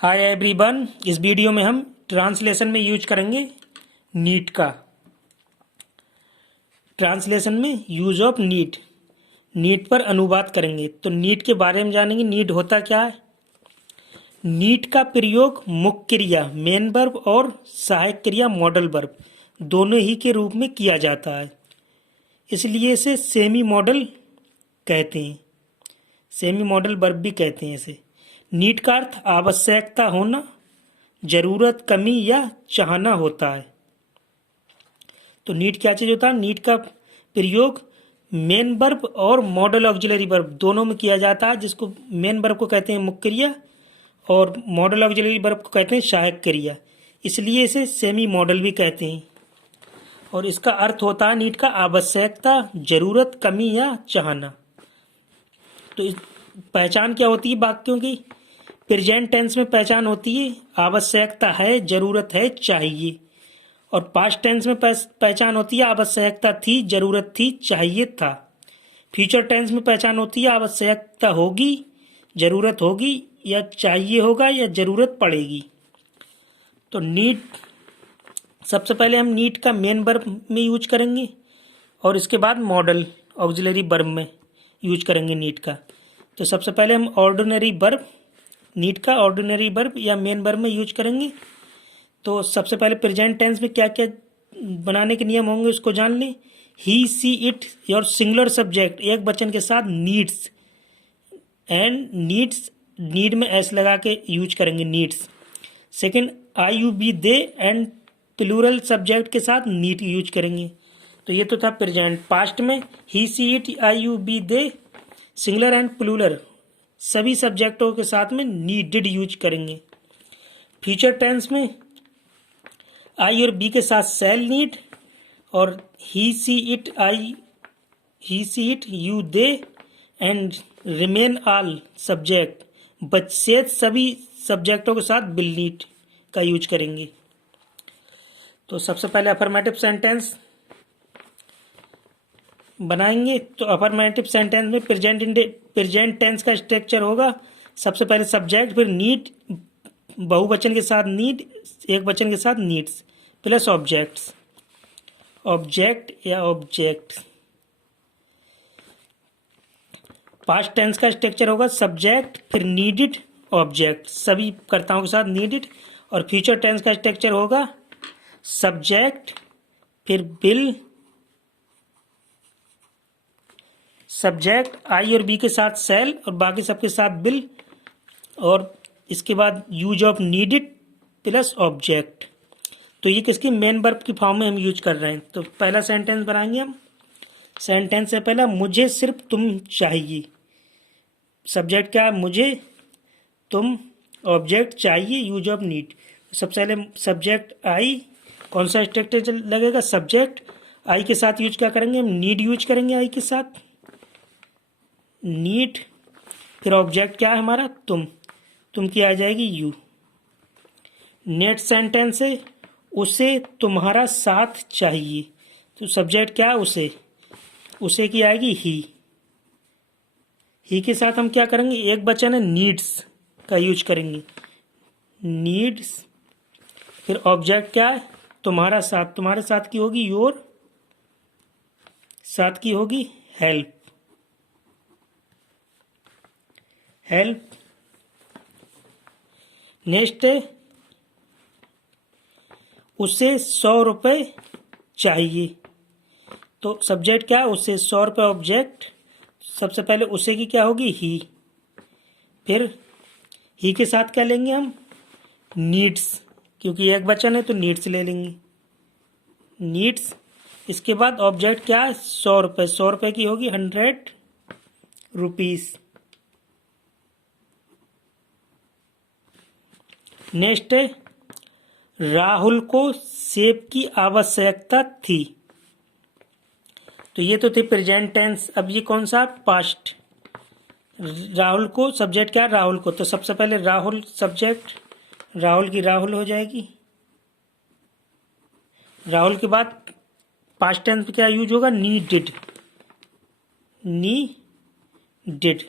Hi everyone. इस video में हम ट्रांसलेशन में यूज करेंगे नीट का। ट्रांसलेशन में यूज ऑफ नीट, नीट पर अनुवाद करेंगे। तो नीट के बारे में जानेंगे। नीट होता क्या है। नीट का प्रयोग मुख्य क्रिया मेन वर्ब और सहायक क्रिया मॉडल वर्ब दोनों ही के रूप में किया जाता है, इसलिए इसे सेमी मॉडल कहते हैं। सेमी मॉडल वर्ब भी कहते हैं इसे। नीट का अर्थ आवश्यकता होना, जरूरत, कमी या चाहना होता है। तो नीट क्या चीज होता है। नीट का प्रयोग मेन वर्ब और मॉडल ऑक्सिलरी वर्ब दोनों में किया जाता है, जिसको मेन वर्ब को कहते हैं मुख्य क्रिया और मॉडल ऑक्सिलरी वर्ब को कहते हैं सहायक क्रिया, इसलिए इसे सेमी मॉडल भी कहते हैं। और इसका अर्थ होता है नीट का आवश्यकता, जरूरत, कमी या चाहना। तो पहचान क्या होती है वाक्यों की। प्रेजेंट टेंस में पहचान होती है आवश्यकता है, जरूरत है, चाहिए। और पास्ट टेंस में पहचान होती है आवश्यकता थी, जरूरत थी, चाहिए था। फ्यूचर टेंस में पहचान होती है आवश्यकता होगी, जरूरत होगी, या चाहिए होगा, या जरूरत पड़ेगी। तो नीड, सबसे पहले हम नीड का मेन वर्ब में यूज करेंगे और इसके बाद मॉडल ऑक्सिलरी वर्ब में यूज करेंगे नीड का। तो सबसे पहले हम ऑर्डिनरी वर्ब, नीड का ऑर्डिनरी वर्ब या मेन वर्ब में यूज करेंगे। तो सबसे पहले प्रेजेंट टेंस में क्या क्या बनाने के नियम होंगे उसको जान लें। ही, सी, इट और सिंगुलर सब्जेक्ट एक वचन के साथ नीड्स एंड नीड्स, नीड में एस लगा के यूज करेंगे needs. Second, I, you, we, they and plural subject के साथ नीड यूज करेंगे। तो ये तो था प्रेजेंट। पास्ट में he, she, it, I, you, we, they, singular and plural सभी सब्जेक्टों के साथ में नीडेड यूज करेंगे। फ्यूचर टेंस में आई और बी के साथ सेल नीड और he, she, it, I, he, she, it, you, they and remain all subject, बचेत सभी सब्जेक्टों के साथ विल नीड का यूज करेंगे। तो सबसे पहले अफर्मेटिव सेंटेंस बनाएंगे। तो अफर्मेटिव सेंटेंस में प्रेजेंट टेंस का स्ट्रक्चर होगा। सबसे पहले सब्जेक्ट, फिर नीड, बहुवचन के साथ नीड, एक वचन के साथ नीड्स प्लस ऑब्जेक्ट्स, ऑब्जेक्ट या ऑब्जेक्ट। पास्ट टेंस का स्ट्रक्चर होगा सब्जेक्ट, फिर नीडेड, ऑब्जेक्ट सभी कर्ताओं के साथ नीडेड। और फ्यूचर टेंस का स्ट्रक्चर होगा सब्जेक्ट, फिर विल, सब्जेक्ट आई और बी के साथ सेल और बाकी सबके साथ विल, और इसके बाद use of needed plus object. तो ये किसकी मेन वर्ब की फॉर्म में हम यूज कर रहे हैं। तो पहला सेंटेंस बनाएंगे हम। सेंटेंस से पहला, मुझे सिर्फ तुम चाहिए। सब्जेक्ट क्या है, मुझे, तुम, ऑब्जेक्ट चाहिए, यूज ऑफ नीड। सबसे पहले सब्जेक्ट आई, कौन सा स्ट्रक्चर लगेगा, सब्जेक्ट आई के साथ यूज क्या करेंगे हम, नीड यूज करेंगे आई के साथ, नीड। फिर ऑब्जेक्ट क्या है हमारा, तुम की आ जाएगी यू। नेक्स्ट सेंटेंस है, उसे तुम्हारा साथ चाहिए। तो सब्जेक्ट क्या है, उसे की आएगी ही के साथ हम क्या करेंगे, एक वचन है नीड्स का यूज करेंगे, नीड्स। फिर ऑब्जेक्ट क्या है, तुम्हारा साथ, तुम्हारे साथ की होगी योर, साथ की होगी हेल्प, हेल्प। नेक्स्ट है, उसे 100 रुपये चाहिए। तो सब्जेक्ट क्या है, उसे, 100 रुपये ऑब्जेक्ट। सबसे पहले उसे की क्या होगी ही, फिर ही के साथ क्या लेंगे हम, नीड्स, क्योंकि एक वचन है तो नीड्स ले लेंगे, नीड्स। इसके बाद ऑब्जेक्ट क्या है, 100 रुपये, 100 रुपये की होगी 100 रुपीज। नेक्स्ट है, राहुल को सेब की आवश्यकता थी। तो ये तो थे प्रेजेंट टेंस। अब ये कौन सा, पास्ट। राहुल को, सब्जेक्ट क्या, राहुल को। तो सबसे पहले राहुल सब्जेक्ट, राहुल की राहुल हो जाएगी। राहुल के बाद पास्ट टेंस में क्या यूज होगा, नीडेड, नीडेड।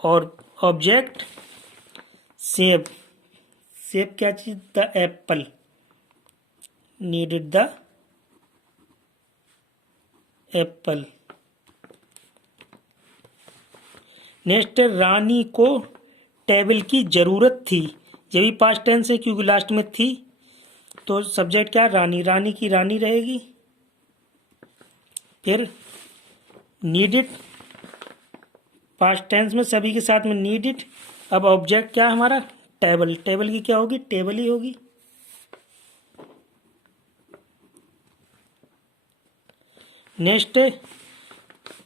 और ऑब्जेक्ट सेब, सेब क्या चीज, the apple, needed the apple. Next, Rani को टेबल की जरूरत थी, ये भी पास्ट टेंस है क्योंकि लास्ट में थी, तो सब्जेक्ट क्या, रानी, रानी की रानी रहेगी। फिर नीडेड, पास्ट टेंस में सभी के साथ में नीडेड। अब ऑब्जेक्ट क्या है हमारा, टेबल, टेबल की क्या होगी, टेबल ही होगी। नेक्स्ट,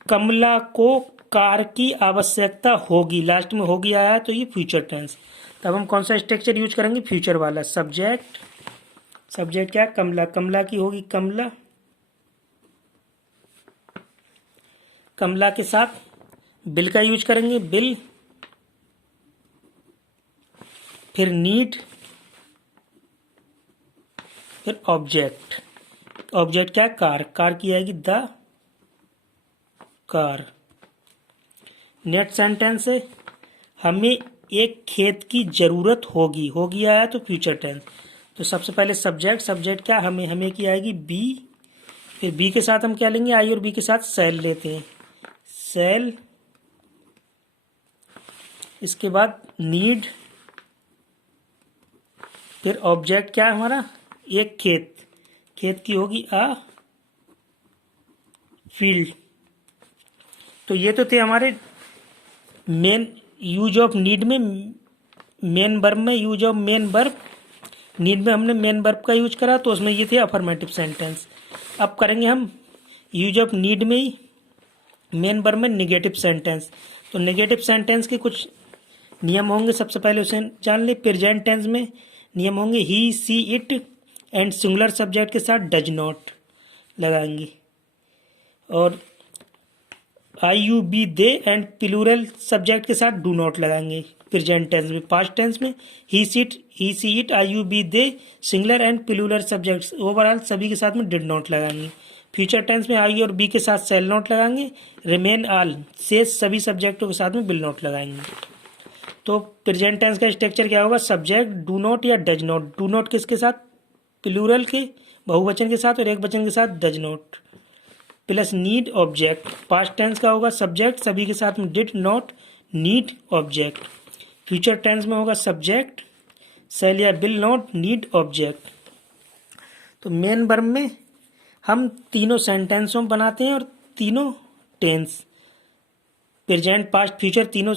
कमला को कार की आवश्यकता होगी, लास्ट में होगी आया है तो ये फ्यूचर टेंस। तब हम कौन सा स्ट्रक्चर यूज करेंगे, फ्यूचर वाला। सब्जेक्ट, सब्जेक्ट क्या, कमला, कमला की होगी कमला, कमला के साथ बिल का यूज करेंगे, बिल। फिर नीड, फिर ऑब्जेक्ट, ऑब्जेक्ट क्या, कार, कार की आएगी द कार। नेक्स्ट सेंटेंस है, हमें एक खेत की जरूरत होगी, होगी आया तो फ्यूचर टेंस। तो सबसे पहले सब्जेक्ट, सब्जेक्ट क्या, हमें, हमें की आएगी बी। फिर बी के साथ हम क्या लेंगे, आई, और बी के साथ सेल लेते हैं, सेल। इसके बाद नीड, फिर ऑब्जेक्ट क्या है हमारा, एक खेत, खेत की होगी अ फील्ड। तो ये तो थे हमारे मेन यूज ऑफ नीड में, मेन वर्ब में use of main verb. Need में हमने मेन वर्ब का यूज करा तो उसमें ये थे अफर्मेटिव सेंटेंस। अब करेंगे हम यूज ऑफ नीड में ही मेन वर्ब में निगेटिव सेंटेंस। तो निगेटिव सेंटेंस के कुछ नियम होंगे, सबसे पहले उसे जान ले। प्रेजेंट टेंस में नियम होंगे, he, she, it and singular subject के साथ डज नॉट लगाएंगे, और I, you, we, they and plural subject के साथ डू नॉट लगाएंगे प्रेजेंट टेंस में। पास्ट टेंस में he, she, it, I, you, we, they singular and plural subjects overall सभी के साथ में डिड नॉट लगाएंगे। फ्यूचर टेंस में आई और बी के साथ सेल नॉट लगाएंगे, रिमेन ऑल शेष सभी सब्जेक्टों के साथ में विल नॉट लगाएंगे। तो प्रेजेंट टेंस का स्ट्रक्चर क्या होगा, सब्जेक्ट डू नॉट या डज नॉट। डू नॉट किसके साथ, प्लूरल के बहुवचन के साथ, और एक वचन के साथ does not, plus need object. Past tense का होगा सब्जेक्ट सभी के साथ में did not, need object. Future tense में होगा सब्जेक्ट सेल या विल नॉट, नीड ऑब्जेक्ट। तो मेन वर्ब में हम तीनों सेंटेंसों में बनाते हैं, और तीनों टेंस, प्रेजेंट, पास्ट, फ्यूचर, तीनों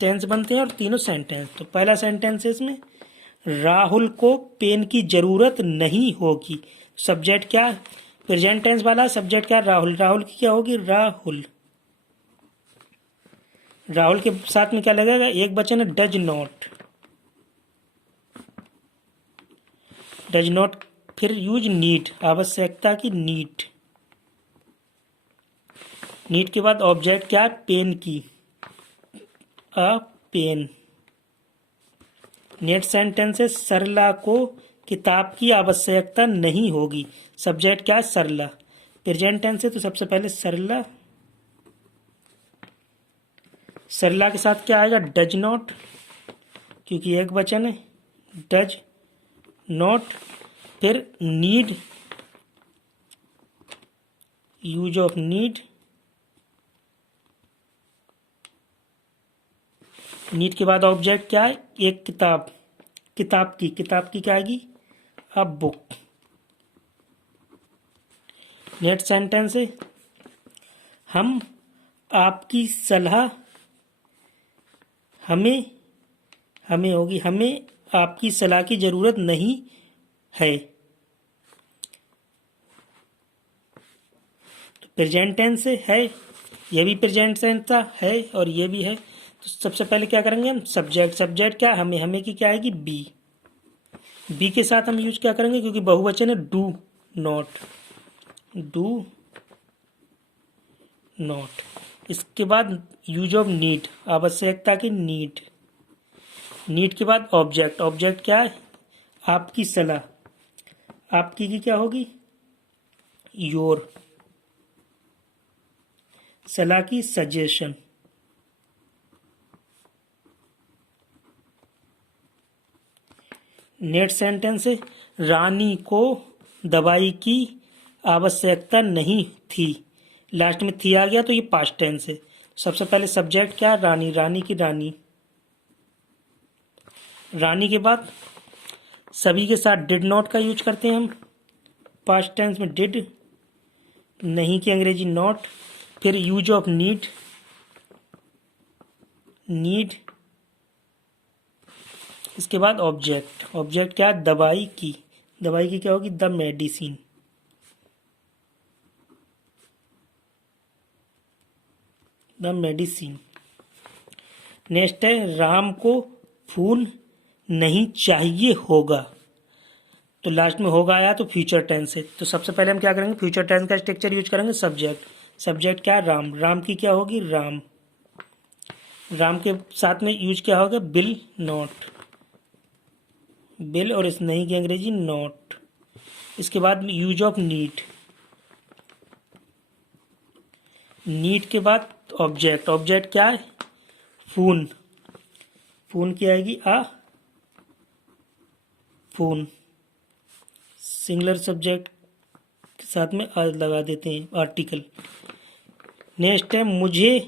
टेंस बनते हैं और तीनों सेंटेंस। तो पहला सेंटेंस है इसमें, राहुल को पेन की जरूरत नहीं होगी। सब्जेक्ट क्या, प्रेजेंट टेंस वाला, सब्जेक्ट क्या, राहुल, राहुल की क्या होगी, राहुल। राहुल के साथ में क्या लगेगा, एक वचन है डज नॉट, डज नॉट। फिर यूज नीड, आवश्यकता की नीड, नीड के बाद ऑब्जेक्ट क्या, पेन की, अ पेन। नेक्स्ट सेंटेंस है, सरला को किताब की आवश्यकता नहीं होगी। सब्जेक्ट क्या है, सरला, प्रेजेंट टेंस है तो सबसे पहले सरला, सरला के साथ क्या आएगा, डज नॉट, क्योंकि एक वचन है, डज नॉट। फिर need, use of need, need के बाद ऑब्जेक्ट क्या है, एक किताब, किताब की, किताब की क्या आएगी, अ बुक। नेक्स्ट सेंटेंस है, हम आपकी सलाह, हमें, हमें होगी, हमें आपकी सलाह की जरूरत नहीं है। तो प्रेजेंट टेंस है, ये भी प्रेजेंट टेंस था है, और ये भी है। तो सबसे पहले क्या करेंगे हम, सब्जेक्ट, सब्जेक्ट क्या, हमें, हमें की क्या आएगी, बी, बी के साथ हम यूज क्या करेंगे, क्योंकि बहुवचन है, डू नॉट, डू नॉट। इसके बाद यूज ऑफ नीड, आवश्यकता की नीड, नीड के बाद ऑब्जेक्ट, ऑब्जेक्ट क्या है, आपकी सलाह, आपकी की क्या होगी, योर, सलाह की सजेशन। नेक्स्ट सेंटेंस है रानी को दवाई की आवश्यकता नहीं थी। लास्ट में थी आ गया तो ये पास्ट टेंस है। सबसे पहले सब्जेक्ट क्या, रानी, रानी की रानी। रानी के बाद सभी के साथ डिड नॉट का यूज करते हैं हम। पास्ट टेंस में डिड, नहीं की अंग्रेजी नॉट। फिर यूज ऑफ नीड, नीड। इसके बाद ऑब्जेक्ट, ऑब्जेक्ट क्या, दवाई की। दवाई की क्या होगी, the medicine. The medicine. Next है राम को फूल नहीं चाहिए होगा। तो लास्ट में होगा आया तो फ्यूचर टेंस है। तो सबसे पहले हम क्या करेंगे, फ्यूचर टेंस का स्ट्रक्चर यूज करेंगे। सब्जेक्ट, सब्जेक्ट क्या, राम, राम की क्या होगी, राम। राम के साथ में यूज क्या होगा, बिल नॉट, बिल, और इस नहीं की अंग्रेजी नॉट। इसके बाद यूज ऑफ नीड, नीड के बाद ऑब्जेक्ट, ऑब्जेक्ट क्या है, फोन, फोन की आएगी फोन। सिंगुलर सब्जेक्ट के साथ में लगा देते हैं आर्टिकल। नेक्स्ट है मुझे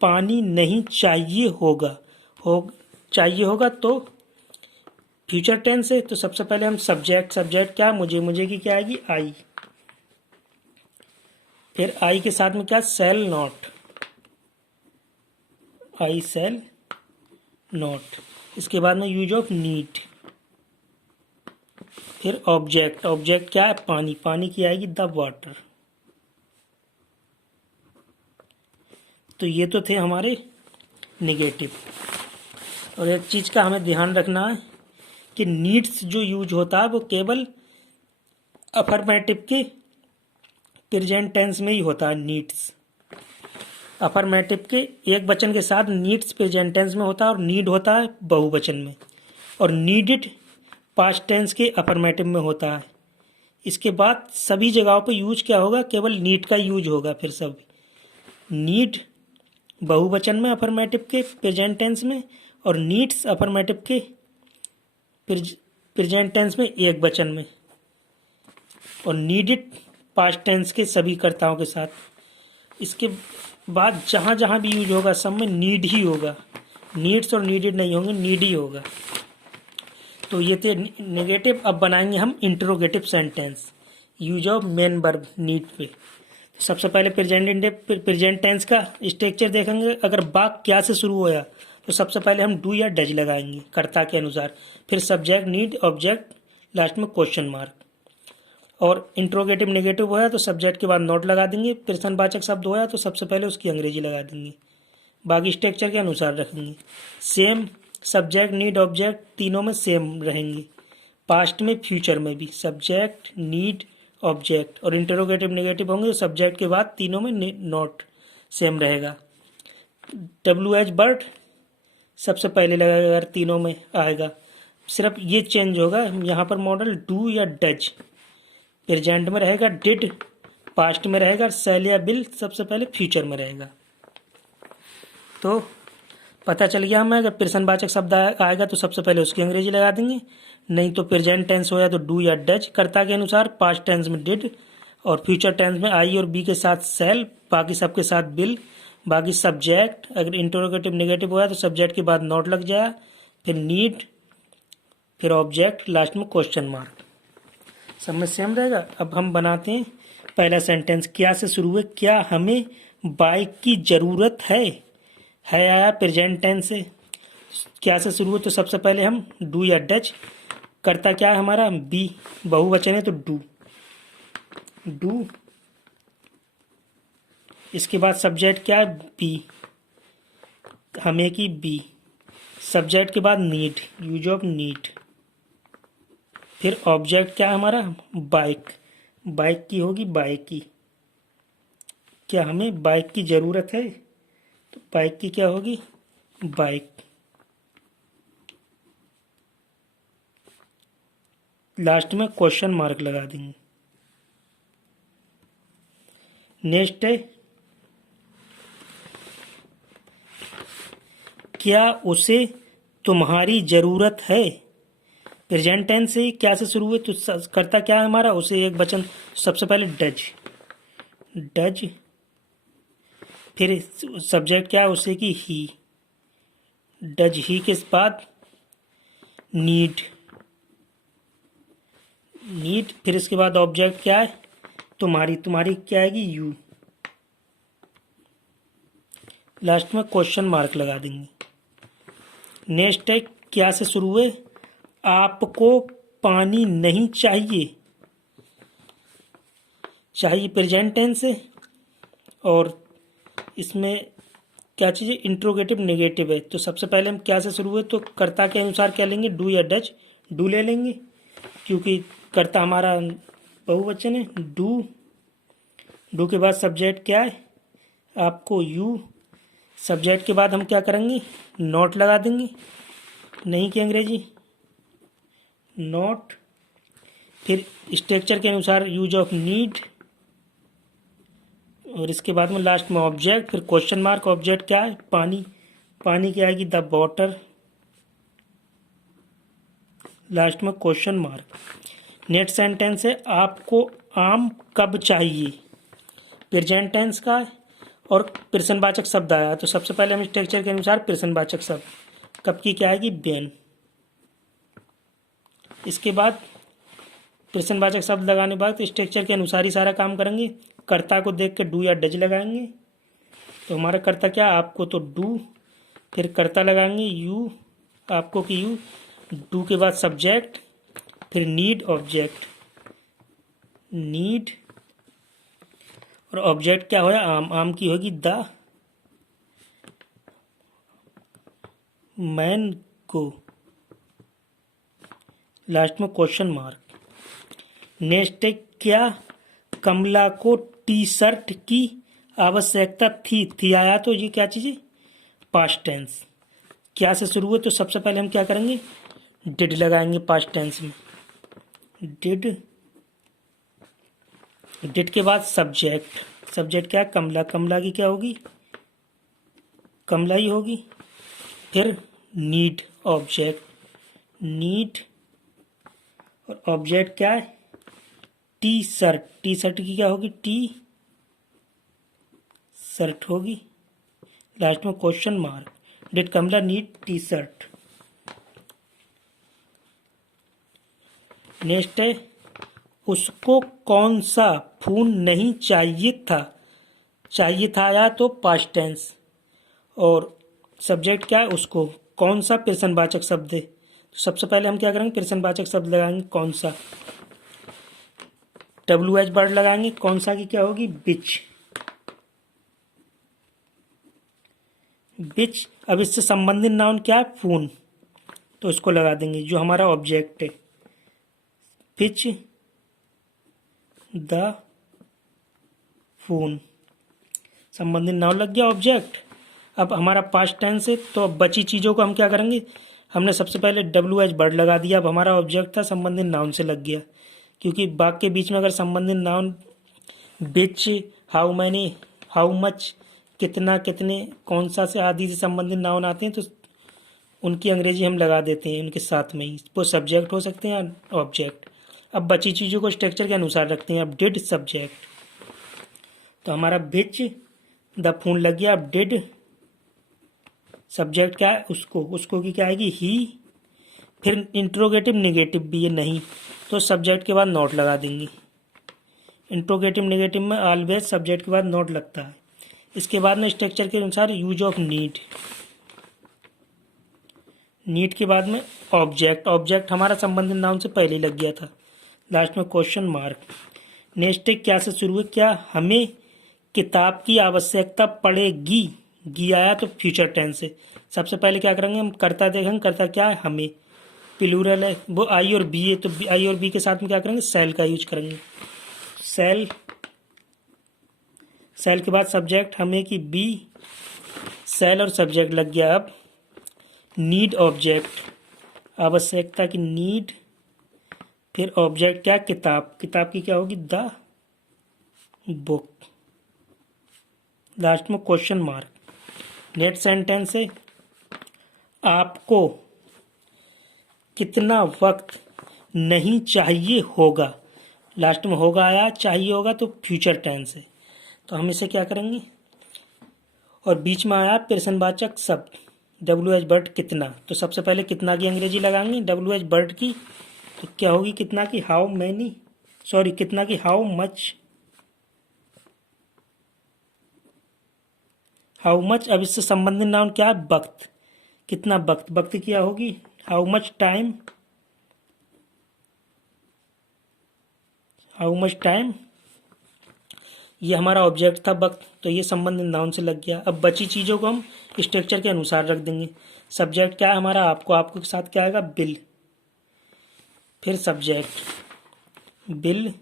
पानी नहीं चाहिए होगा। चाहिए होगा तो फ्यूचर टेंस है। तो सबसे पहले हम सब्जेक्ट, सब्जेक्ट क्या, मुझे, मुझे की क्या आएगी, आई। फिर आई के साथ में क्या, shall not, I shall not. इसके बाद में यूज ऑफ नीड। फिर ऑब्जेक्ट, ऑब्जेक्ट क्या है, पानी, पानी की आएगी द वाटर। तो ये तो थे हमारे नेगेटिव। और एक चीज का हमें ध्यान रखना है कि नीड्स जो यूज होता है वो केवल अफर्मेटिव के प्रेजेंट टेंस में ही होता है। नीड्स अफर्मेटिव के एक वचन के साथ नीड्स प्रेजेंट टेंस में होता है और नीड होता है बहुवचन में, और नीडेड पास्ट टेंस के अफर्मेटिव में होता है। इसके बाद सभी जगहों पर यूज क्या होगा, केवल नीड का यूज होगा। फिर सब नीड बहुवचन में अफर्मेटिव के प्रेजेंट टेंस में, और नीड्स अफर्मेटिव के प्रेजेंट टेंस में एक वचन में, और नीडेड पास्ट टेंस के सभी कर्ताओं के साथ। इसके बाद जहाँ जहाँ भी यूज होगा सब में नीड ही होगा, नीड्स और नीडेड नहीं होंगे, नीड ही होगा। तो ये थे नेगेटिव। अब बनाएंगे हम interrogative sentence, use of main verb need पे। तो सबसे पहले प्रेजेंट टेंस का स्ट्रक्चर देखेंगे। अगर वाक्य क्या से शुरू होया तो सबसे पहले हम डू या डज लगाएंगे कर्ता के अनुसार। फिर सब्जेक्ट, नीड, ऑब्जेक्ट, लास्ट में क्वेश्चन मार्क। और इंट्रोगेटिव नेगेटिव होया तो सब्जेक्ट के बाद नॉट लगा देंगे। प्रश्नवाचक शब्द होया तो सबसे पहले उसकी अंग्रेजी लगा देंगे। बाकी स्ट्रक्चर के अनुसार रखेंगे। सेम सब्जेक्ट, नीड, ऑब्जेक्ट तीनों में सेम रहेंगे। पास्ट में, फ्यूचर में भी सब्जेक्ट, नीड, ऑब्जेक्ट। और इंटरोगेटिव नेगेटिव होंगे तो सब्जेक्ट के बाद तीनों में नॉट सेम रहेगा। WH बर्ड सबसे पहले लगेगा अगर तीनों में आएगा। सिर्फ ये चेंज होगा, यहाँ पर मॉडल डू या डज प्रेजेंट में रहेगा, डिड पास्ट में रहेगा, सेल या बिल सबसे पहले फ्यूचर में रहेगा। तो पता चल गया हमें, अगर प्रश्नवाचक शब्द आएगा तो सबसे पहले उसकी अंग्रेजी लगा देंगे, नहीं तो प्रेजेंट टेंस होया तो डू या डज कर्ता के अनुसार, पास्ट टेंस में डिड, और फ्यूचर टेंस में आई और बी के साथ सेल, बाकी सबके साथ बिल। बाकी सब्जेक्ट अगर इंटरोगेटिव नेगेटिव होया तो सब्जेक्ट के बाद नॉट लग जाए, फिर नीड, फिर ऑब्जेक्ट, लास्ट में क्वेश्चन मार्क। सब में सेम रहेगा। अब हम बनाते हैं पहला सेंटेंस। क्या से शुरू हुए, क्या हमें बाइक की जरूरत है आया प्रेजेंट टेंस से। क्या से शुरू हुए तो सबसे पहले हम डू या डज करता क्या है हमारा, बी, बहुवचन है तो डू, डू। इसके बाद सब्जेक्ट क्या है, बी, हमें की बी। सब्जेक्ट के बाद नीड, यूज ऑफ नीड। फिर ऑब्जेक्ट क्या है हमारा, बाइक, बाइक की होगी बाइक की। क्या हमें बाइक की जरूरत है तो बाइक की क्या होगी, बाइक। लास्ट में क्वेश्चन मार्क लगा देंगे। नेक्स्ट है क्या उसे तुम्हारी जरूरत है। प्रेजेंट टेंस से क्या से शुरू हुए तो करता क्या है हमारा, उसे एक वचन, सबसे पहले डज, डज, फिर सब्जेक्ट क्या है उसे की ही, डज ही के बाद नीड, नीड, फिर इसके बाद ऑब्जेक्ट क्या है, तुम्हारी, तुम्हारी क्या आएगी, यू, लास्ट में क्वेश्चन मार्क लगा देंगे। नेक्स्ट है क्या से शुरू हुए, आपको पानी नहीं चाहिए, चाहिए प्रेजेंट टेंस से, और इसमें क्या चीज़ है, इंट्रोगेटिव नेगेटिव है। तो सबसे पहले हम क्या से शुरू हुए तो कर्ता के अनुसार क्या लेंगे, डू या डज, डू ले लेंगे क्योंकि कर्ता हमारा बहुवचन है, डू, डू के बाद सब्जेक्ट क्या है आपको, यू, सब्जेक्ट के बाद हम क्या करेंगे, नॉट लगा देंगे, नहीं की अंग्रेजी नॉट, फिर स्ट्रक्चर के अनुसार यूज ऑफ नीड, और इसके बाद में लास्ट में ऑब्जेक्ट, फिर क्वेश्चन मार्क, ऑब्जेक्ट क्या है, पानी, पानी क्या आएगी, द वाटर, लास्ट में क्वेश्चन मार्क। नेक्स्ट सेंटेंस है आपको आम कब चाहिए, प्रेजेंट टेंस का है और प्रश्नवाचक शब्द आया, तो सबसे पहले हम स्ट्रक्चर के अनुसार प्रश्नवाचक शब्द, कब की क्या आएगी, बेन, इसके बाद प्रश्नवाचक शब्द लगाने के बाद तो स्ट्रक्चर के अनुसार ही सारा काम करेंगे, कर्ता को देख के डू या डज लगाएंगे, तो हमारा कर्ता क्या, आपको तो डू, फिर कर्ता लगाएंगे यू, आपको की यू, डू के बाद सब्जेक्ट, फिर नीड, ऑब्जेक्ट, नीड, और ऑब्जेक्ट क्या होया, आम, आम की होगी द मैन को, लास्ट में क्वेश्चन मार्क। नेक्स्ट है क्या कमला को टी शर्ट की आवश्यकता थी आया, तो ये क्या चीज़ है, पास्ट टेंस, क्या से शुरू हुए तो सबसे पहले हम क्या करेंगे, डिड लगाएंगे पास्ट टेंस में, डिड, डिड के बाद सब्जेक्ट, सब्जेक्ट क्या है, कमला, कमला की क्या होगी, कमला ही होगी, फिर नीड, ऑब्जेक्ट, नीड, और ऑब्जेक्ट क्या है, टी शर्ट, टी शर्ट की क्या होगी, टी शर्ट होगी, लास्ट में question mark, did Kamla need T shirt. Next है उसको कौन सा फोन नहीं चाहिए था, चाहिए था आया तो पास्ट टेंस, और सब्जेक्ट क्या है, उसको, कौन सा प्रश्नवाचक शब्द है, तो सबसे पहले हम क्या करेंगे, प्रश्नवाचक शब्द लगाएंगे, कौन सा, WH वर्ड लगाएंगे, कौन सा की क्या होगी, बिच, बिच, अब इससे संबंधित नाउन क्या है, फोन, तो इसको लगा देंगे जो हमारा ऑब्जेक्ट है, बिच द फोन, संबंधित नाउन लग गया ऑब्जेक्ट। अब हमारा पास्ट टेंस है तो अब बची चीज़ों को हम क्या करेंगे, हमने सबसे पहले WH वर्ड लगा दिया, अब हमारा ऑब्जेक्ट था संबंधित नाउन से लग गया, क्योंकि वाक्य के बीच में अगर संबंधित noun which, how many, how much, कितना, कितने, कौन सा से आदि से संबंधित नाउन आते हैं तो उनकी अंग्रेजी हम लगा देते हैं उनके साथ में ही, वो सब्जेक्ट हो सकते हैं या ऑब्जेक्ट। अब बची चीज़ों को स्ट्रक्चर के अनुसार रखते हैं, अब डिड सब्जेक्ट, तो हमारा बिच द फोन लग गया, अब डिड सब्जेक्ट क्या है, उसको, उसको की क्या आएगी, ही, फिर इंट्रोगेटिव नेगेटिव भी है नहीं, तो सब्जेक्ट के बाद नॉट लगा देंगे, इंट्रोगेटिव नेगेटिव में ऑलवेज सब्जेक्ट के बाद नॉट लगता है। इसके बाद में स्ट्रक्चर के अनुसार यूज ऑफ नीड, नीड के बाद में ऑब्जेक्ट, ऑब्जेक्ट हमारा संबंधित नाउन से पहले ही लग गया था, लास्ट में क्वेश्चन मार्क। नेक्स्ट क्या से शुरू है, क्या हमें किताब की आवश्यकता पड़ेगी, गी आया तो फ्यूचर टेंस है, सबसे पहले क्या करेंगे हम, करता देखेंगे, करता क्या है, हमें, प्लूरल है वो आई और बी है, तो आई और बी के साथ में क्या करेंगे, सेल का यूज करेंगे, सेल, सेल के बाद सब्जेक्ट हमें की बी, सेल और सब्जेक्ट लग गया, अब नीड ऑब्जेक्ट, आवश्यकता की नीड, फिर ऑब्जेक्ट क्या, किताब, किताब की क्या होगी, द बुक, लास्ट में क्वेश्चन मार्क। नेक्स्ट सेंटेंस है आपको कितना वक्त नहीं चाहिए होगा। लास्ट में होगा आया, चाहिए होगा तो फ्यूचर टेंस है, तो हम इसे क्या करेंगे। और बीच में आया प्रश्नवाचक शब्द WH बर्ड कितना, तो सबसे पहले कितना की अंग्रेजी लगाएंगे WH बर्ड की, तो क्या होगी कितना की हाउ मैनी, सॉरी कितना की हाउ मच, हाउ मच। अब इससे संबंधित नाउन क्या है, वक्त, कितना वक्त, वक्त क्या होगी how much time, how much time, ये हमारा ऑब्जेक्ट था वक्त, तो ये संबंधित नाउन से लग गया। अब बची चीज़ों को हम स्ट्रक्चर के अनुसार रख देंगे। सब्जेक्ट क्या है हमारा, आपको, आपको के साथ क्या आएगा बिल, फिर सब्जेक्ट बिल,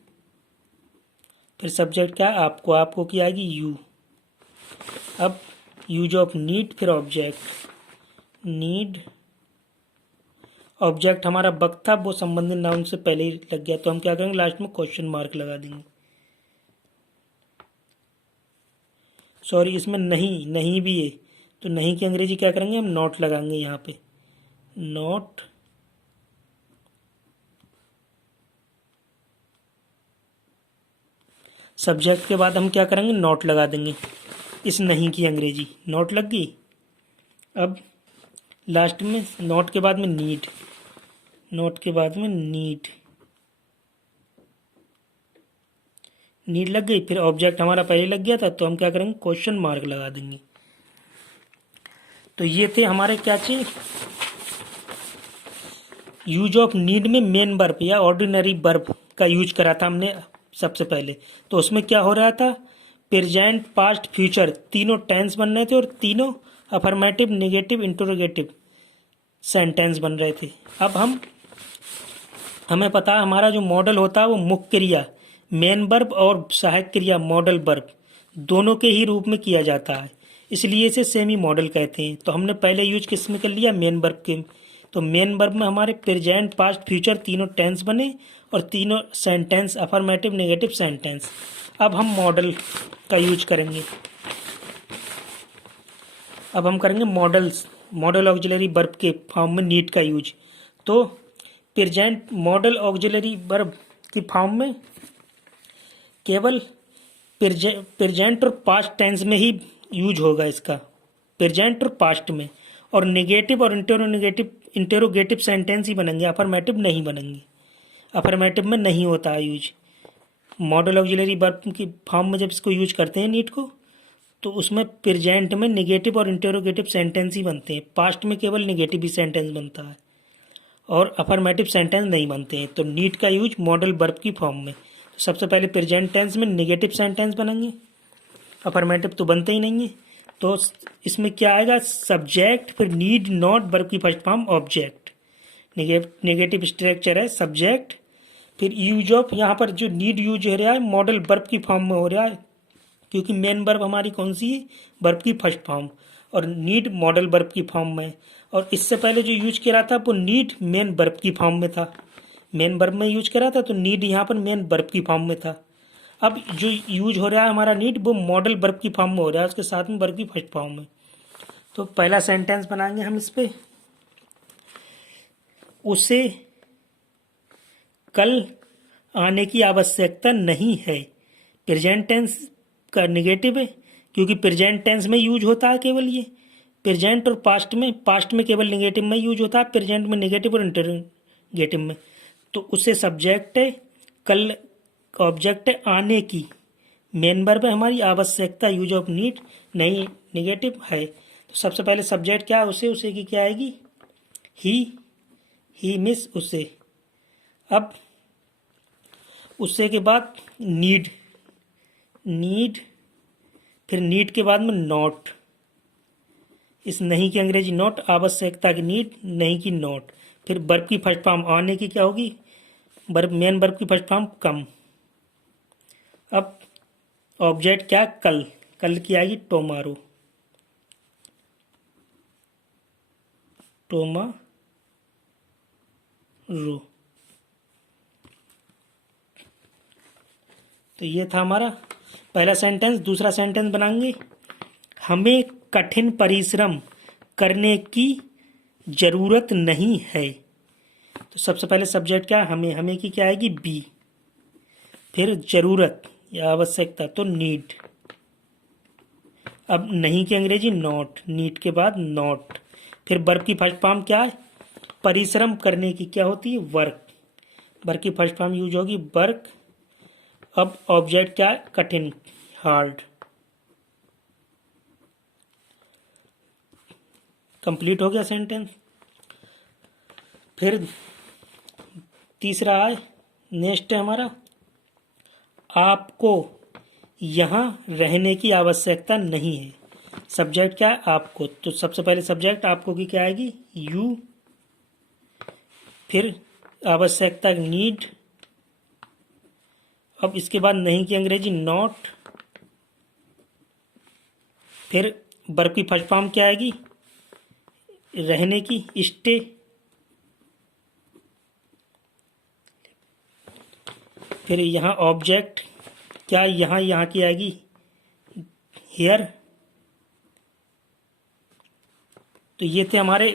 फिर सब्जेक्ट क्या है आपको, आपको की आएगी यू। अब यूज ऑफ नीड, फिर ऑब्जेक्ट नीड, ऑब्जेक्ट हमारा वक्त था, वो संबंधित नाउन से पहले ही लग गया, तो हम क्या करेंगे लास्ट में क्वेश्चन मार्क लगा देंगे। सॉरी इसमें नहीं, नहीं भी है, तो नहीं की अंग्रेजी क्या करेंगे हम नॉट लगाएंगे यहाँ पे, नॉट। सब्जेक्ट के बाद हम क्या करेंगे नॉट लगा देंगे, इस नहीं की अंग्रेजी नॉट लग गई। अब लास्ट में नॉट के बाद में नीड, नॉट के बाद में नीड, नीड लग गई, फिर ऑब्जेक्ट हमारा पहले लग गया था, तो हम क्या करेंगे क्वेश्चन मार्क लगा देंगे। तो ये थे हमारे क्या चीज, यूज ऑफ नीड में मेन वर्ब या ऑर्डिनरी वर्ब का यूज करा था हमने सबसे पहले। तो उसमें क्या हो रहा था, प्रेजेंट पास्ट फ्यूचर तीनों टेंस बन रहे थे और तीनों अफर्मेटिव नेगेटिव इंटरोगेटिव सेंटेंस बन रहे थे। अब हमें पता है हमारा जो मॉडल होता है वो मुख्य क्रिया मेन वर्ब और सहायक क्रिया मॉडल वर्ब दोनों के ही रूप में किया जाता है, इसलिए इसे सेमी मॉडल कहते हैं। तो हमने पहले यूज किस में कर लिया, मेन वर्ब के। तो मेन वर्ब में हमारे प्रेजेंट पास्ट फ्यूचर तीनों टेंस बने और तीनों सेंटेंस अफर्मेटिव नेगेटिव सेंटेंस। अब हम मॉडल का यूज करेंगे, अब हम करेंगे मॉडल्स, मॉडल ऑक्सिलरी वर्ब के फॉर्म में नीड का यूज। तो प्रेजेंट मॉडल ऑक्सिलरी वर्ब की फॉर्म में केवल प्रेजेंट और पास्ट टेंस में ही यूज होगा इसका, प्रेजेंट और पास्ट में, और नेगेटिव और इंटेरोगेटिव सेंटेंस ही बनेंगे, अफर्मेटिव नहीं बनेंगे, अफर्मेटिव में नहीं होता है यूज। मॉडल ऑक्सिलरी वर्ब की फॉर्म में जब इसको यूज करते हैं नीड को, तो उसमें प्रेजेंट में नेगेटिव और इंटेरोगेटिव सेंटेंस ही बनते हैं, पास्ट में केवल नेगेटिव ही सेंटेंस बनता है और अफर्मेटिव सेंटेंस नहीं बनते हैं। तो नीड का यूज मॉडल वर्ब की फॉर्म में, तो सबसे पहले प्रेजेंट टेंस में नेगेटिव सेंटेंस बनेंगे, अफर्मेटिव तो बनते ही नहीं है। तो इसमें क्या आएगा सब्जेक्ट, फिर नीड नॉट वर्ब की first form object, negative structure है सब्जेक्ट, फिर यूज ऑफ, यहाँ पर जो नीड यूज हो रहा है मॉडल वर्ब की फॉर्म में हो रहा है, क्योंकि मेन वर्ब हमारी कौन सी है वर्ब की फर्स्ट फॉर्म, और नीड मॉडल वर्ब की फॉर्म में। और इससे पहले जो यूज करा था वो नीड मेन वर्ब की फॉर्म में था, मेन वर्ब में यूज करा था, तो नीड यहाँ पर मेन वर्ब की फॉर्म में था। अब जो यूज हो रहा है हमारा नीड वो मॉडल वर्ब की फॉर्म में हो रहा है, उसके साथ में वर्ब की फर्स्ट फॉर्म में। तो पहला सेंटेंस बनाएंगे हम इस पे, उसे कल आने की आवश्यकता नहीं है, प्रेजेंट टेंस का नेगेटिव है क्योंकि प्रेजेंट टेंस में यूज होता है केवल ये, प्रेजेंट और पास्ट में केवल नेगेटिव में यूज होता है, प्रेजेंट में नेगेटिव और इंटरोगेटिव में। तो उसे सब्जेक्ट है, कल ऑब्जेक्ट है, आने की मेन वर्ब है हमारी, आवश्यकता यूज ऑफ नीड नहीं नेगेटिव है। तो सबसे पहले सब्जेक्ट क्या है उसे की क्या आएगी ही मिस उसे। अब उससे के बाद नीड, फिर नीड के बाद में नॉट, इस नहीं की अंग्रेजी नॉट, आवश्यकता की नीड, नहीं की नॉट, फिर वर्ब की फर्स्ट फॉर्म आने की क्या होगी वर्ब, मेन वर्ब की फर्स्ट फॉर्म कम। अब ऑब्जेक्ट क्या कल, कल की आएगी टोमारो, तो ये था हमारा पहला सेंटेंस। दूसरा सेंटेंस बनाएंगे, हमें कठिन परिश्रम करने की जरूरत नहीं है, तो सबसे पहले सब्जेक्ट क्या है, हमें, हमें की क्या आएगी, बी। फिर जरूरत या आवश्यकता, तो नीड। अब नहीं की अंग्रेजी नॉट, नीड के बाद नॉट। फिर वर्ब की फर्स्ट फॉर्म क्या है, परिश्रम करने की क्या होती है, वर्क। वर्क की फर्स्ट फॉर्म यूज होगी वर्क। अब ऑब्जेक्ट क्या है, कठिन, हार्ड। कंप्लीट हो गया सेंटेंस। फिर तीसरा है, नेक्स्ट है हमारा, आपको यहाँ रहने की आवश्यकता नहीं है। सब्जेक्ट क्या है, आपको, तो सबसे पहले सब्जेक्ट आपको की क्या आएगी, यू। फिर आवश्यकता नीड। अब इसके बाद नहीं की अंग्रेजी नॉट। फिर वर्ब की फर्स्ट फॉर्म क्या आएगी, रहने की, स्टे। फिर यहाँ ऑब्जेक्ट क्या, यहाँ, यहाँ की आएगी हेयर। तो ये थे हमारे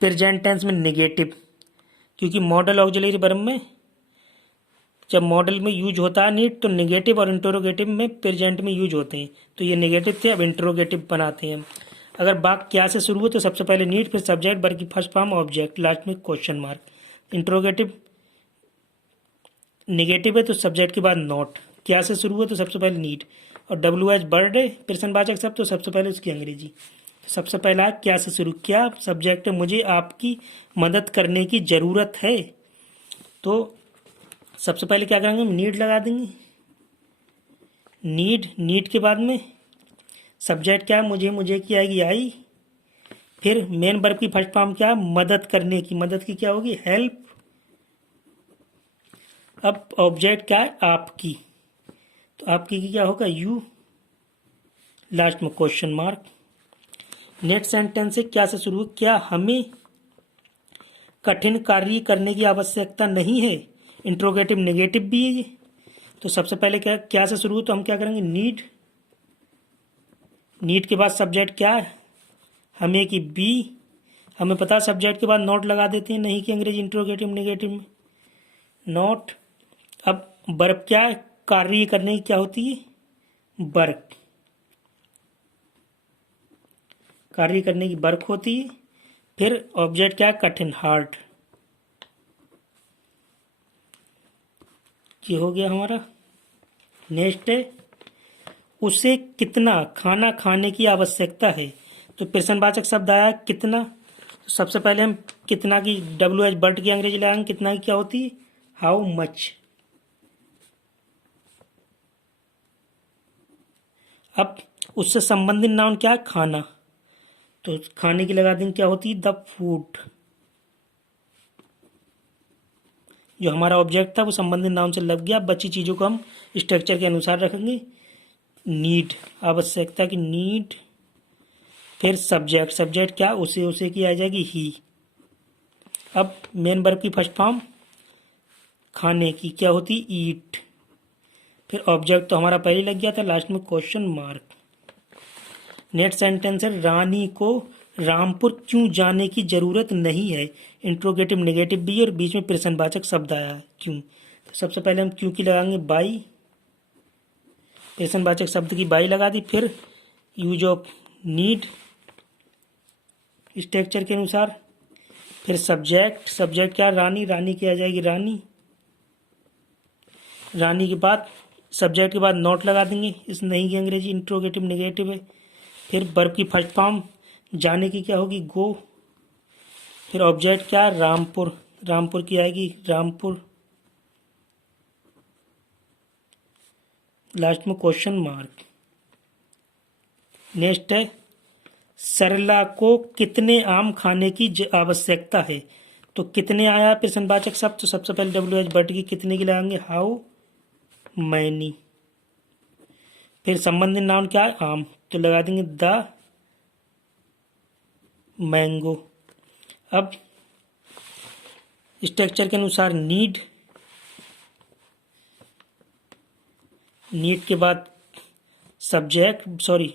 प्रेजेंट टेंस में नेगेटिव, क्योंकि मॉडल ऑक्सिलरी वर्ब में जब मॉडल में यूज होता है नीड, तो नेगेटिव और इंटरोगेटिव में प्रेजेंट में यूज होते हैं। तो ये नेगेटिव थे, अब इंटरोगेटिव बनाते हैं। अगर वाक्य क्या से शुरू हो तो सबसे पहले नीड, फिर सब्जेक्ट, वर्ब की फर्स्ट फॉर्म, ऑब्जेक्ट, लास्ट में क्वेश्चन मार्क। इंटरोगेटिव नेगेटिव है तो सब्जेक्ट के बाद नॉट, क्या से शुरू हो तो सबसे पहले नीड, और WH बर्थडे प्रश्नवाचक शब्द तो सबसे पहले उसकी अंग्रेजी। तो सबसे पहला क्या से शुरू, क्या सब्जेक्ट है, मुझे आपकी मदद करने की ज़रूरत है। तो सबसे पहले क्या करेंगे, हम नीड लगा देंगे, नीड। नीड के बाद में सब्जेक्ट क्या है, मुझे, मुझे की आएगी आई। फिर मेन वर्ब की फर्स्ट फॉर्म क्या है, मदद करने की, मदद की क्या होगी, हेल्प। अब ऑब्जेक्ट क्या है, आपकी, तो आपकी की क्या होगा, यू। लास्ट में क्वेश्चन मार्क। नेक्स्ट सेंटेंस से क्या से शुरू हो, क्या हमें कठिन कार्य करने की आवश्यकता नहीं है। इंट्रोगेटिव नेगेटिव भी है ये। तो सबसे पहले क्या से शुरू हो तो हम क्या करेंगे, नीड। नीड के बाद सब्जेक्ट क्या है, हमें की बी। हमें पता है सब्जेक्ट के बाद नॉट लगा देते हैं, नहीं कि अंग्रेजी इंट्रोगेटिव नेगेटिव में नॉट। अब वर्ब क्या है, कार्य करने की क्या होती है, वर्क। कार्य करने की वर्क होती है। फिर ऑब्जेक्ट क्या है, कठिन, हार्ड। ये हो गया हमारा। नेक्स्ट है, उसे कितना खाना खाने की आवश्यकता है। तो प्रश्नवाचक शब्द आया कितना। तो सबसे पहले हम कितना की WH बर्ट की अंग्रेजी लगाएंगे, कितना की क्या होती है, हाउ मच। अब उससे संबंधित नाउन क्या है, खाना। तो खाने की लगा देंगे क्या होती है, द फूड। जो हमारा ऑब्जेक्ट था वो संबंधित नाउन से लग गया। बची चीज़ों को हम स्ट्रक्चर के अनुसार रखेंगे। नीड, आवश्यकता की नीड। फिर सब्जेक्ट, सब्जेक्ट क्या, उसे, उसे की आ जाएगी ही। अब मेन वर्ब की फर्स्ट फॉर्म खाने की क्या होती, ईट। फिर ऑब्जेक्ट तो हमारा पहले लग गया था, लास्ट में क्वेश्चन मार्क। नेक्स्ट सेंटेंस है, रानी को रामपुर क्यों जाने की जरूरत नहीं है। इंट्रोगेटिव नेगेटिव भी और बीच में प्रश्नवाचक शब्द आया है क्यों। तो सबसे पहले हम क्यों की लगाएंगे, बाई। प्रश्नवाचक शब्द की बाई लगा दी। फिर यूज ऑफ नीड स्ट्रक्चर के अनुसार। फिर सब्जेक्ट, सब्जेक्ट क्या, रानी, रानी की आ जाएगी रानी। रानी के बाद सब्जेक्ट के बाद नॉट लगा देंगे, इस नहीं की अंग्रेजी इंट्रोगेटिव नेगेटिव है। फिर वर्ब की फर्स्ट फॉर्म जाने की क्या होगी, गो। फिर ऑब्जेक्ट क्या, रामपुर, रामपुर की आएगी रामपुर। लास्ट में क्वेश्चन मार्क। नेक्स्ट है, सरला को कितने आम खाने की आवश्यकता है। तो कितने आया प्रश्नवाचक शब्द, तो सबसे पहले WH बट की कितने की लगाएंगे, हाउ मैनी। फिर संबंधित नाउन क्या है, आम, तो लगा देंगे द मैंगो। अब स्ट्रक्चर के अनुसार नीड। नीड के बाद सब्जेक्ट, सॉरी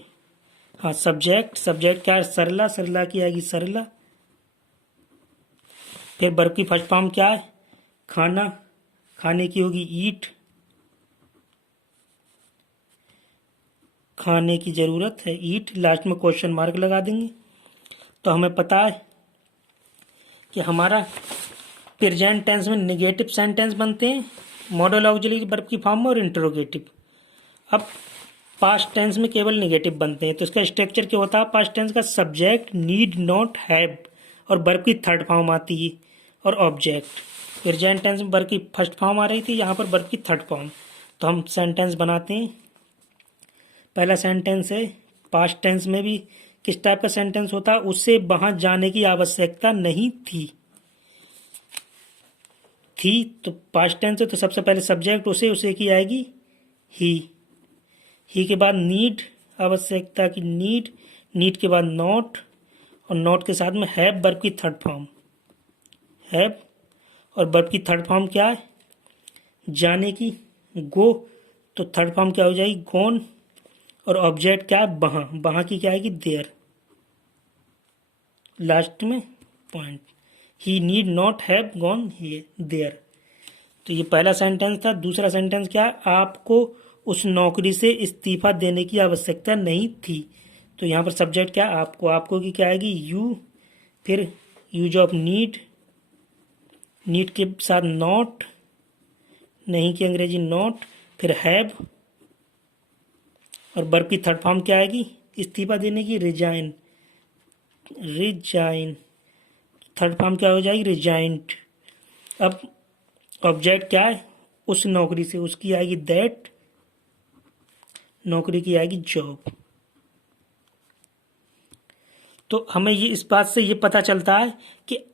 हाँ सब्जेक्ट, सब्जेक्ट क्या है, सरला, सरला की आएगी सरला। फिर वर्ब की फर्स्ट फॉर्म क्या है? खाना, खाने की होगी ईट, खाने की ज़रूरत है ईट, लास्ट में क्वेश्चन मार्क लगा देंगे। तो हमें पता है कि हमारा प्रेजेंट टेंस में नेगेटिव सेंटेंस बनते हैं मॉडल ऑक्सिलरी वर्ब की फॉर्म में और इंटरोगेटिव। अब पास्ट टेंस में केवल नेगेटिव बनते हैं। तो इसका स्ट्रक्चर क्या होता है? पास्ट टेंस का सब्जेक्ट नीड नॉट हैव और वर्ब की थर्ड फॉर्म आती है और ऑब्जेक्ट। प्रेजेंट टेंस में वर्ब की फर्स्ट फॉर्म आ रही थी, यहाँ पर वर्ब की थर्ड फॉर्म। तो हम सेंटेंस बनाते हैं। पहला सेंटेंस है, पास्ट टेंस में भी किस टाइप का सेंटेंस होता है? उससे वहां जाने की आवश्यकता नहीं थी। तो पास्ट टेंस है तो सबसे पहले सब्जेक्ट उसे की आएगी ही के बाद नीड, आवश्यकता की नीड के बाद नॉट और नॉट के साथ में हैव वर्ब की थर्ड फॉर्म हैव और वर्ब की थर्ड फॉर्म क्या है? जाने की गो, तो थर्ड फॉर्म क्या हो जाएगी? गोन। और ऑब्जेक्ट क्या है? वहाँ की क्या आएगी? देयर। लास्ट में point, he need not have gone there. तो ये पहला सेंटेंस था। दूसरा सेंटेंस क्या है? आपको उस नौकरी से इस्तीफा देने की आवश्यकता नहीं थी। तो यहाँ पर सब्जेक्ट क्या है? आपको की क्या आएगी? यू, फिर यूज ऑफ नीड के साथ नॉट, नहीं की अंग्रेजी नॉट, फिर हैव और वर्ब की थर्ड फॉर्म क्या आएगी? इस्तीफा देने की, रिजाइन। थर्ड फॉर्म क्या हो जाएगी? रिजाइंड। अब ऑब्जेक्ट क्या है? उस नौकरी से, उसकी आएगी दैट, नौकरी की आएगी जॉब। तो हमें ये इस बात से ये पता चलता है कि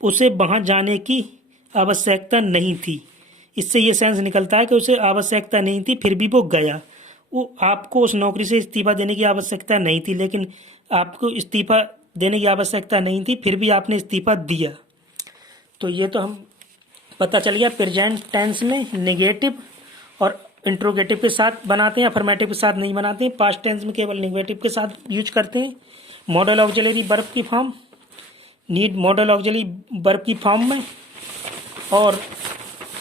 उसे वहां जाने की आवश्यकता नहीं थी। इससे ये सेंस निकलता है कि उसे आवश्यकता नहीं थी फिर भी वो गया। वो आपको उस नौकरी से इस्तीफा देने की आवश्यकता नहीं थी, लेकिन आपको इस्तीफा देने की आवश्यकता नहीं थी फिर भी आपने इस्तीफा दिया। तो ये तो हम पता चल गया प्रेजेंट टेंस में नेगेटिव और इंट्रोगेटिव के साथ बनाते हैं, अफर्मेटिव के साथ नहीं बनाते हैं। पास्ट टेंस में केवल नेगेटिव के साथ यूज करते हैं। मॉडल ऑक्सिलरी वर्ब की form, need model auxiliary verb की फॉर्म में और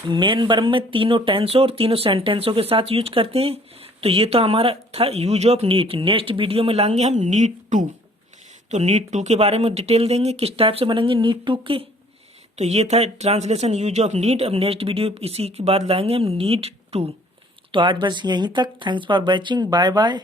मेन वर्ब में तीनों टेंसों और तीनों सेंटेंसों के साथ यूज करते हैं। तो ये तो हमारा था use of need. Next video में लाएंगे हम नीड टू। तो नीड टू के बारे में डिटेल देंगे, किस टाइप से बनेंगे नीड टू के। तो ये था ट्रांसलेशन यूज ऑफ नीड। अब नेक्स्ट वीडियो इसी के बाद लाएंगे हम नीड टू। तो आज बस यहीं तक। Thanks for watching. Bye bye.